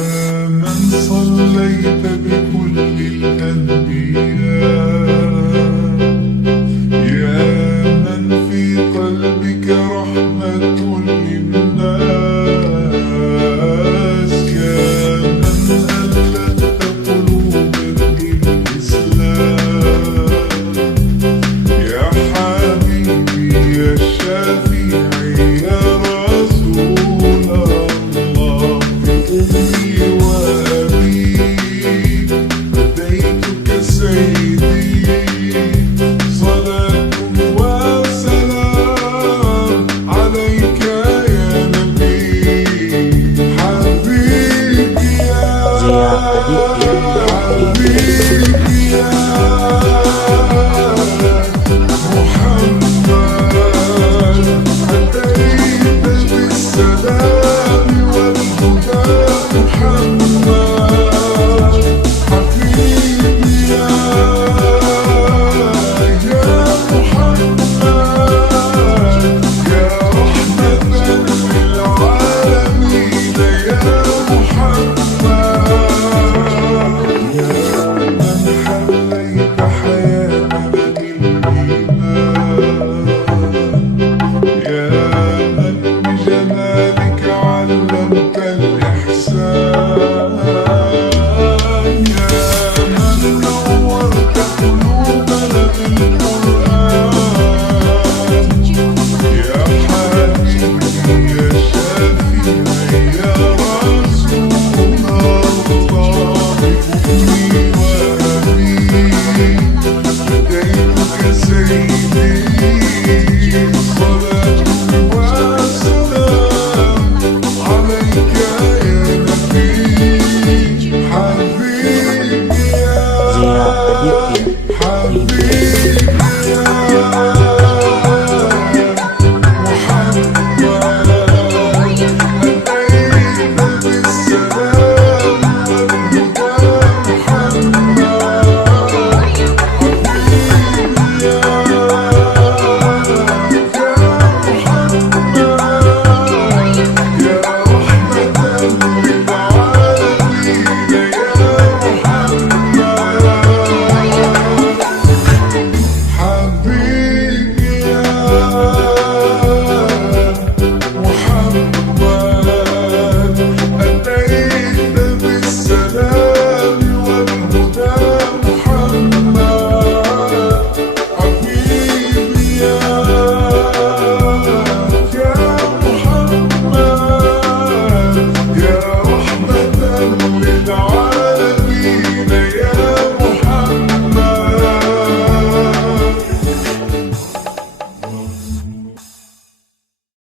يا من صليت بكل الأنبياء، يا من في قلبك رحمة للناس، يا من ألفت قلوبا للإسلام، يا حبيبي يا شافعي يا رسول الله، بأمي وأبي فديتك سيدي، صلاة وسلام عليك يا نبي. حبيبي يا حبيبي يا محمد، أتيت بالسلام والهدى محمد. حبيبي يا محمد، يا رحمة للعالمين يا محمد، يا من حليت حياتنا بالإيمان، يا من بجمالك علمت الإحسان.